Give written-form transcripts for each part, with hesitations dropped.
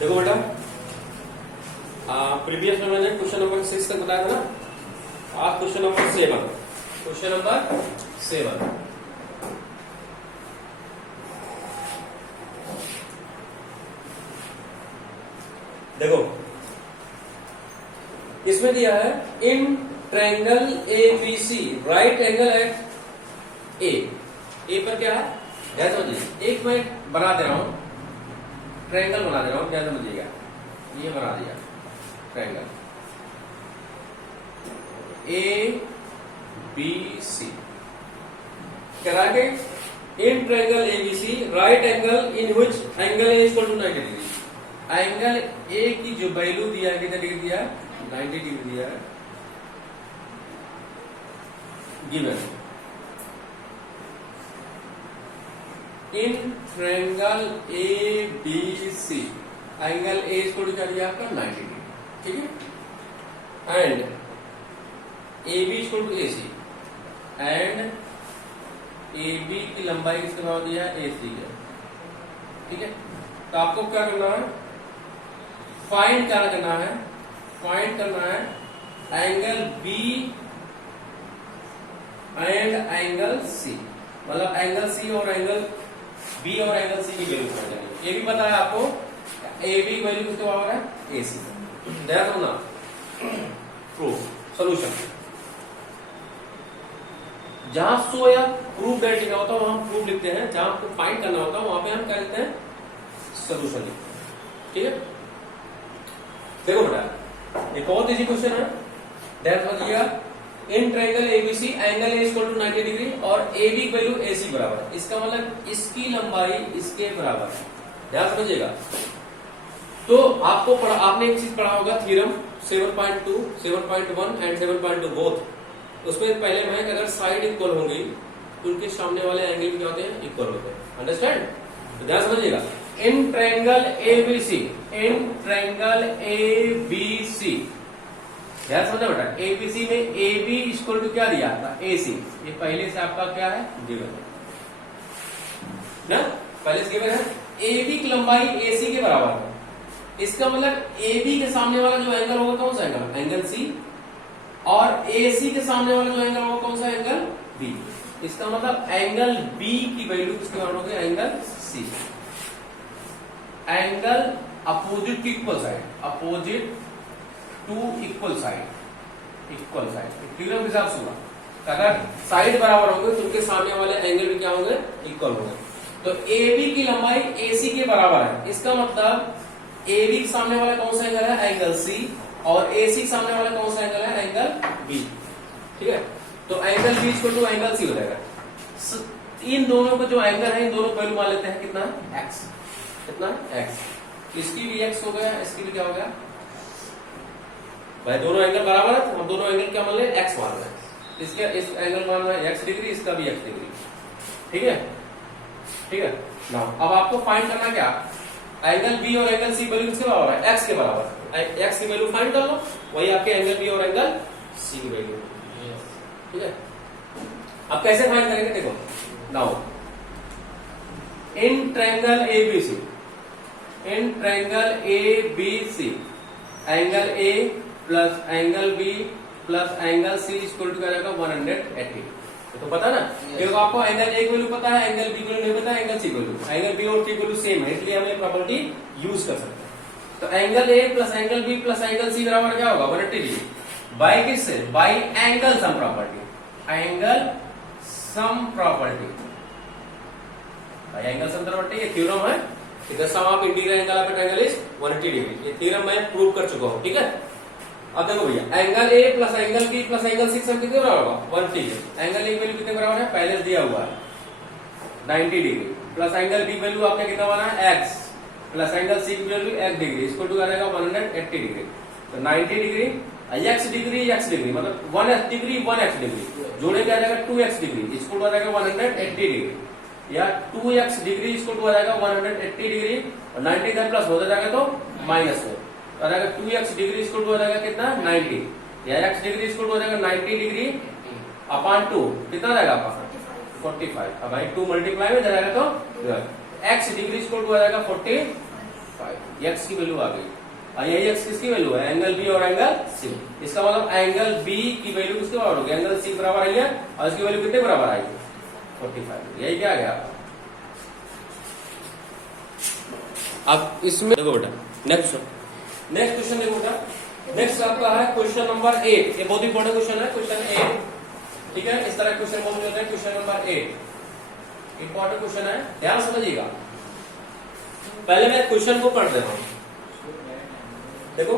देखो बेटा, प्रीवियस में मैंने क्वेश्चन नंबर 6 तक बताया था ना। आज क्वेश्चन नंबर 7। क्वेश्चन नंबर 7 देखो, इसमें दिया है in triangle ABC right angle at A पर क्या है, क्या समझिए। एक मैं बना दे रहा हूं, ट्रायंगल बना दे रहा हूं, क्या समझिएगा। ये बना दिया ट्रायंगल ABC, करा के in triangle ABC right angle in which angle A equal to 90 degree. Angle A की जो वैल्यू दिया है, कितना डिग्री दिया है, 90 डिग्री दिया है, given in triangle ABC angle A equal to क्या दिया आपका 90 डिग्री, ठीक है। And AB equal to AC and AB की लंबाई किसके बराबर दिया है, AC है, ठीक है। तो आपको क्या करना है, फाइंड क्या करना है, फाइंड करना है angle B and angle C, मतलब एंगल C और एंगल B और एंगल C की वैल्यू फाइंड करनी है। ये भी पता है आपको, AB की वैल्यू किसके बराबर है, AC। ध्यान रखना, प्रूफ सॉल्यूशन। जहां सो या प्रूफ डेट लिखा होता है वहां हम प्रूफ लिखते हैं, जहां आपको फाइंड करना होता है वहां पे हम क्या लिखते हैं, सॉल्यूशन लिखते हैं, ठीक है। देखो बेटा, ये बहुत इजी क्वेश्चन है। दैट समझिएगा, in triangle ABC angle A equal to 90 degree और AB की वैल्यू AC बराबर है। इसका मतलब इसकी लंबाई इसके बराबर है, ध्यान समझिएगा। तो आपको आपने एक चीज पढ़ा होगा, थ्योरम 7.2, 7.1 एंड 7.2 बोथ। उसमें पहले में अगर साइड इक्वल होंगी तो उनके सामने वाले एंगल क्या होते हैं, इक्वल होते हैं। अंडरस्टैंड, तो ध्यान समझिएगा। In triangle ABC, in triangle ABC, ध्यान समझना बेटा। ABC में AB इक्वल टू क्या दिया था, AC। ये पहले से आपका क्या है, गिवन है ना, पहले से गिवन है। AB की लंबाई AC के बराबर है। इसका मतलब AB के सामने वाला जो एंगल होगा कौन सा एंगल, एंगल C, और AC के सामने वाला जो एंगल होगा कौन सा एंगल B। इसका मतलब एंगल B की वैल्यू किसके बराबर होगी, angle C। Angle opposite to equal side, opposite to equal side, equal side theorem के हिसाब से होगा। अगर साइड बराबर होंगे तो उनके सामने वाले एंगल भी क्या होंगे, इक्वल होंगे। तो AB की लंबाई AC के बराबर है। इसका मतलब AB के सामने वाला कौन सा एंगल है, एंगल C, और AC के सामने वाला कौन सा एंगल है, एंगल B, ठीक है। तो angle B equal to angle C हो जाएगा। इन दोनों का जो एंगल है, इन दोनों वैल्यू मान लेते हैं, कितना x, कितना x। इसकी भी x हो गया, इसकी भी क्या हो गया भाई, दोनों एंगल बराबर है तो हम दोनों एंगल क्या मान ले, x मान रहे हैं। इसके इस एंगल मान रहे हैं x डिग्री, इसका भी x डिग्री, ठीक है, ठीक है ना। अब आपको फाइंड करना क्या, एंगल B और एंगल C वैल्यू किसके बराबर है, x के बराबर। x की वैल्यू फाइंड कर लो, वही आपके एंगल B और एंगल C की वैल्यू, ठीक है। अब कैसे फाइंड करेंगे, देखो now in triangle ABC, in triangle ABC angle A plus angle B plus angle C equal to क्या रहेगा, 180। तो पता ना, क्योंकि आपको एंगल A की वैल्यू पता है, एंगल B की वैल्यू नहीं पता है, एंगल C की वैल्यू, एंगल B और C की वैल्यू सेम है, इसलिए हम ये प्रॉपर्टी यूज कर सकते हैं। तो angle A plus angle B plus angle C बराबर क्या होगा, 180 डिग्री। बाय किससे, by angle sum property, angle sum property, by angle sum property. ये थ्योरम है, इधर sum of integral angle of triangle is 180 डिग्री। ये थ्योरम मैं प्रूव कर चुका हूं, ठीक है। अब देखो भैया, angle A plus angle B plus angle C सब कितने बराबर होगा, 180। एंगल A की वैल्यू कितने बराबर है, पहले से दिया हुआ है 90 degree, plus angle B value आपने कितना बना है, x, प्लस एंगल C की वैल्यू x डिग्री, इसको टू आएगा 180 डिग्री। तो 90 degree x degree x degree, मतलब 1x डिग्री 1x डिग्री जोड़े क्या आ जाएगा, 2x डिग्री, इसको टू आ जाएगा 180 डिग्री, या 2x डिग्री इसको टू आ जाएगा 180 डिग्री, और 90 का प्लस हो जाएगा तो माइनस हो जाएगा, 2x डिग्री इसको टू आ जाएगा कितना, 90, या x डिग्री इसको टू आ जाएगा 90 डिग्री अपॉन 2, कितना जाएगा आपका 45। अब भाई 2 मल्टीप्लाई में जाएगा तो x डिग्री इसको टू आ जाएगा 45 45 एक्स की वैल्यू आ गई। और यही एक्स किसकी वैल्यू है, एंगल बी और एंगल सी। इसका मतलब एंगल बी की वैल्यू किसके बराबर होगी, एंगल सी बराबर आई है, और इसकी वैल्यू कितने बराबर आएगी 45। यही क्या आ गया। अब इसमें देखो बेटा नेक्स्ट क्वेश्चन देखो बेटा। नेक्स्ट आपका है क्वेश्चन नंबर 8। ये बहुत इंपॉर्टेंट क्वेश्चन है, क्वेश्चन 8। ठीक है, इस तरह क्वेश्चन बहुत होते हैं। क्वेश्चन नंबर 8 इंपॉर्टेंट क्वेश्चन है, ध्यान समझिएगा। पहले मैं क्वेश्चन को पढ़ देता हूं। देखो,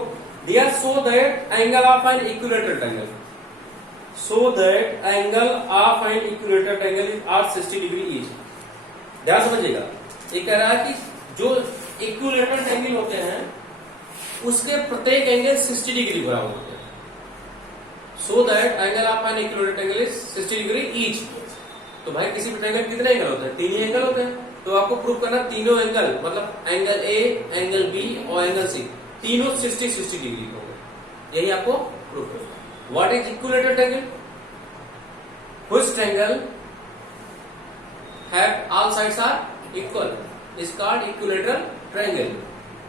दिया so that angle of an equilateral triangle, so that angle of an equilateral triangle is are 60 degree each. ध्यान समझिएगा, ये कह रहा है कि जो इक्विलेटरल ट्रायंगल होते हैं उसके प्रत्येक एंगल 60 डिग्री बराबर होते हैं। सो that angle of an equilateral triangle is 60 degree each. तो भाई किसी भी ट्रायंगल कितने एंगल होते हैं, 3 ही एंगल होते हैं। तो आपको प्रूव करना तीनों एंगल, मतलब एंगल ए, एंगल बी और एंगल सी, तीनों 60 डिग्री होंगे। यही आपको प्रूव करना। What is equilateral triangle, which triangle have all sides are equal is called equilateral triangle.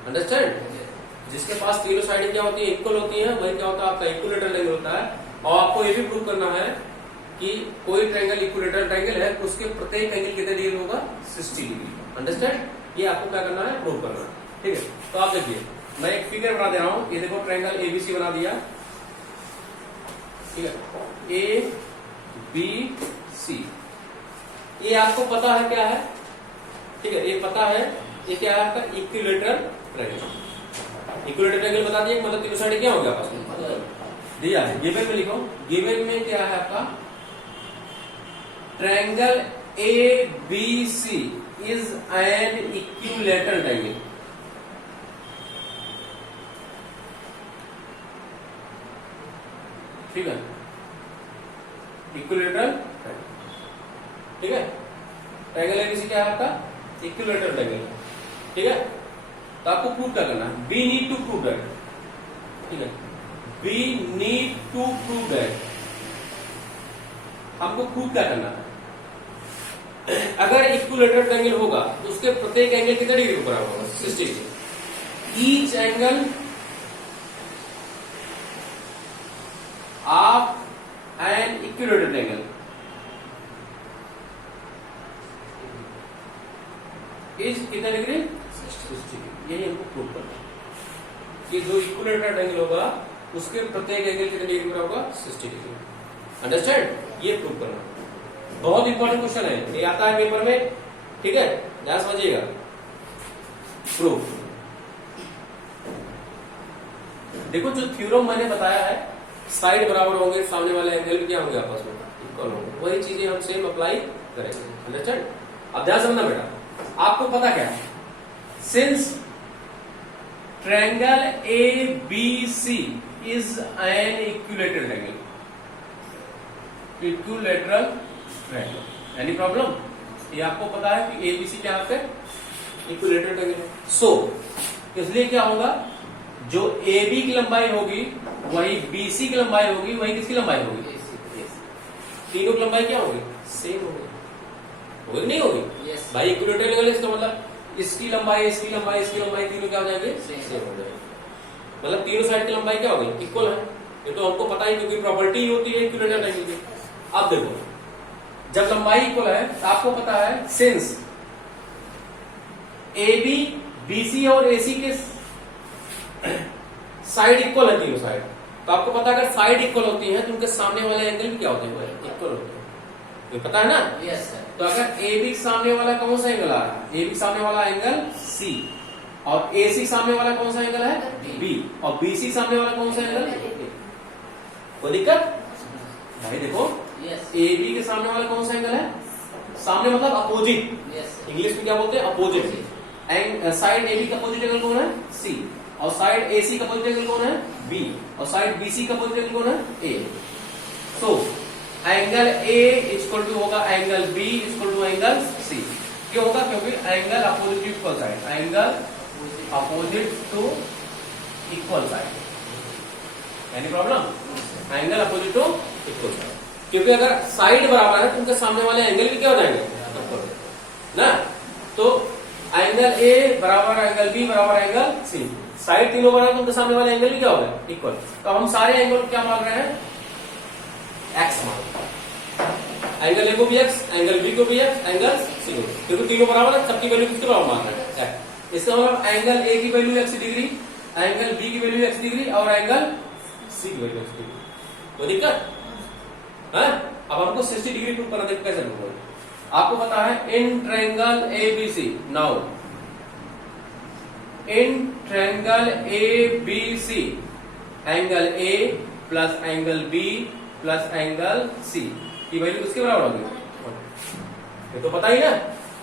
Understand, जिसके पास तीनों साइड क्या होती है, इक्वल होती है, वही क्या होता है, आपका इक्विलेटरल ट्रायंगल होता है। और आपको ये भी प्रूव करना है कि कोई ट्रायंगल इक्विलेटरल ट्रायंगल है, उसके प्रत्येक एंगल कितने डिग्री होगा, 60 डिग्री। अंडरस्टैंड, ये आपको क्या करना है, प्रूव करना है। ठीक है, तो आप देखिए मैं एक फिगर बना दे रहा हूं। ये देखो ट्रायंगल एबीसी बना दिया। ठीक है, ए बी सी, ये आपको पता है क्या है। ठीक है, ये पता है, ये क्या है आपका इक्विलेटरल ट्रायंगल। इक्विलेटरल ट्रायंगल बता दिए, मतलब तीनों साइड क्या हो गया आपस में दिया है। गिवन में लिखो, गिवन में क्या है आपका, triangle A B C is an equilateral triangle. ठीक है, इक्विलेटरल ट्रायंगल। ठीक है, ट्रायंगल एबीसी क्या है आपका, इक्विलेटरल ट्रायंगल। ठीक है, तो आपको प्रूव क्या करना है, we need to prove that. ठीक है, we need to prove that, हमको प्रूव क्या करना है, अगर इक्विलेटरल ट्रायंगल होगा तो उसके प्रत्येक एंगल कितने डिग्री के बराबर होगा, 60 degree. Each angle of an equilateral triangle is कितने डिग्री, 60 डिग्री। यही हमको प्रूव करना है कि जो इक्विलेटरल ट्रायंगल होगा उसके प्रत्येक एंगल कितने डिग्री पर होगा, 60 डिग्री। अंडरस्टैंड, ये प्रूव करना है। बहुत इंपॉर्टेंट क्वेश्चन है, ये आता है पेपर में। ठीक है, ध्यान समझिएगा। प्रूफ देखो, जो थ्योरम मैंने बताया है, साइड बराबर होंगे, सामने वाले एंगल भी क्या होंगे, आपस में इक्वल होंगे, वही चीजें हम सेम अप्लाई करेंगे। अंडरस्टैंड, अब ध्यान समझना बेटा, आपको पता क्या है, since triangle A B C is an equilateral triangle, equilateral triangle, any problem. ये आपको पता है कि एबीसी क्या है, इक्विलेटरल ट्रायंगल है। सो इसलिए क्या होगा, जो AB की लंबाई होगी वही BC की लंबाई होगी, वही किसकी लंबाई होगी, तीनों की लंबाई क्या होगी, सेम होगी नहीं होगी। भाई इक्विलेटरल ट्रायंगल, इसका मतलब इसकी लंबाई, इसकी लंबाई, इसकी लंबाई, तीनों क्या हो जाएंगे, सेम हो जाएंगे। मतलब तीनों साइड की लंबाई क्या होगी, इक्वल है। ये तो हमको पता ही, क्योंकि प्रॉपर्टी होती है इक्विलेटरल ट्रायंगल की। अब देखो, जब लंबाई इक्वल है तो आपको पता है, सिंस AB BC और AC के साइड इक्वल है, तीनों साइड, तो आपको पता है अगर साइड इक्वल होती है तो उनके सामने वाले एंगल भी क्या होते हैं, इक्वल होते हैं। तो पता है ना, यस सर। तो अगर AB सामने वाला कौन सा एंगल आ रहा है, AB सामने वाला एंगल C, और AC सामने वाला कौन सा एंगल है, B, और BC सामने वाला कौन सा एंगल, कोई दिक्कत भाई। देखो, AB के सामने वाला कौन सा एंगल है, सामने मतलब अपोजिट, इंग्लिश में क्या बोलते हैं, अपोजिट। साइड AB का अपोजिट एंगल कौन है, C, और साइड AC का अपोजिट एंगल कौन है, B, और साइड BC का अपोजिट एंगल कौन है, A। So angle A equal to होगा angle B equal to angle C। क्यों होगा, क्योंकि angle opposite to equal side, angle opposite to equal side, any problem, angle opposite to equal side. क्योंकि अगर side बराबर है तो उनके सामने वाले एंगल भी क्या हो जाएंगे, ना। तो एंगल ए बराबर एंगल बी बराबर एंगल सी, साइड तीनों बना तो उनके सामने वाला एंगल भी क्या होगा, इक्वल। तो हम सारे एंगल क्या मान रहे हैं, एक्स मान रहे हैं। एंगल ए को भी एक्स, एंगल बी को भी एक्स, एंगल सी को, क्योंकि तीनों बराबर है, सबकी वैल्यू किसके बराबर मान रहे हैं, इसका मतलब एंगल ए की value x degree, angle B की वैल्यू एक्स डिग्री और एंगल सी की वैल्यू एक्स डिग्री। कोई दिक्कत है? अब हमको 60 डिग्री प्रूव करना, देखो कैसे प्रूव करें। आपको पता है in triangle ABC, now in triangle ABC angle A plus angle B plus angle C की वैल्यू किसके बराबर होगी, ये तो पता ही ना।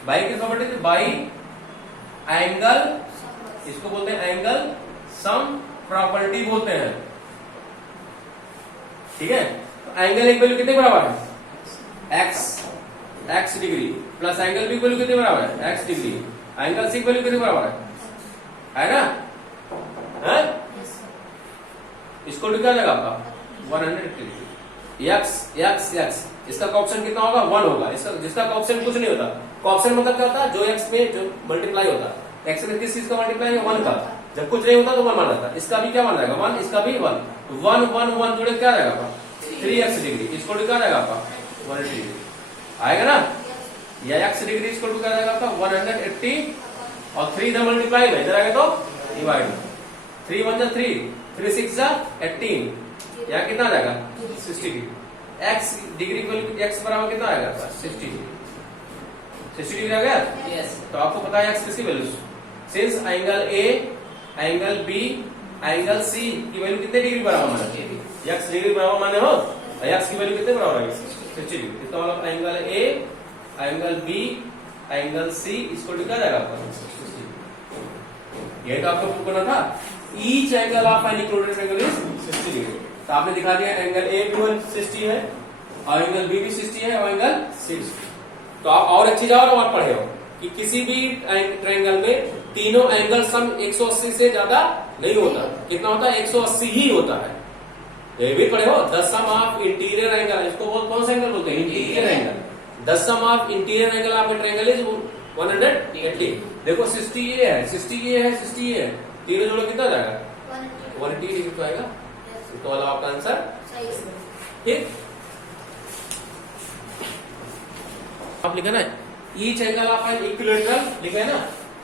बाई किस प्रॉपर्टी थी, बाई एंगल, इसको बोलते हैं एंगल सम प्रॉपर्टी बोलते हैं, ठीक है। तो एंगल एक वैल्यू कितने बराबर है, x degree plus angle B value कितने बराबर है, x degree, angle C value कितने बराबर है ना, है? इसको क्या जाएगा आपका 180 डिग्री। एक्स इसका ऑप्शन कितना होगा, 1 होगा। इसका जिसका ऑप्शन कुछ नहीं होता, ऑप्शन मतलब क्या होता है, जो एक्स में जो मल्टीप्लाई होता है, एक्स में किस चीज का मल्टीप्लाई है, 1 का। जब कुछ नहीं होता तो 1 मान जाता है। इसका भी क्या मान जाएगा 1, इसका भी 1 1 जोड़े क्या रहेगा आपका 3x डिग्री, इसको क्या रहेगा आपका 180 डिग्री आएगा ना। या x डिग्री इसको क्या रहेगा आपका 180 और 3 इधर मल्टीप्लाई है, इधर आएगा तो डिवाइड, 3 1 जा 3, 3 6 जा 18, यहाँ कितना आ जाएगा 60 डिग्री। x डिग्री को x बराबर कितना आएगा 60 डिग्री, 60 डिग्री आ गया। यस। तो आपको पता है x किसकी value, since angle A angle B angle C की वैल्यू कितने डिग्री बराबर माने, x डिग्री बराबर माने हो, x की वैल्यू कितने बराबर आएगी 60 डिग्री। इसका मतलब angle A angle B angle C इसको क्या जाएगा आपका 60 डिग्री। ये तो आपको प्रूव करना था। Each angle of an equilateral triangle is 60 degree. तो आपने दिखा दिया एंगल ए भी 60 है और एंगल बी भी 60 है और एंगल 60। तो आप और एक चीज और पढ़े हो कि किसी भी ट्रायंगल में तीनों एंगल सम 180 से ज्यादा नहीं होता। कितना होता है 180 ही होता है। ये भी पढ़े हो। The sum of interior angle, इसको कौन सा एंगल बोलते हैं, interior angle. The sum of interior angle of a triangle is 180। देखो 60 ये है, 60 ये है, 60 ये है, तीनों जोड़ो कितना जाएगा 180 डिग्री तो आएगा। तो वाला आपका आंसर ठीक। आप लिखा ना each angle of an equilateral, लिखा है ना,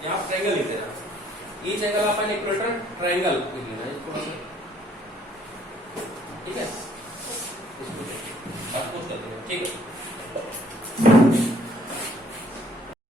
यहाँ ट्रायंगल लिखते हैं। Each angle of an equilateral triangle लिखना है, ठीक है। ठीक है।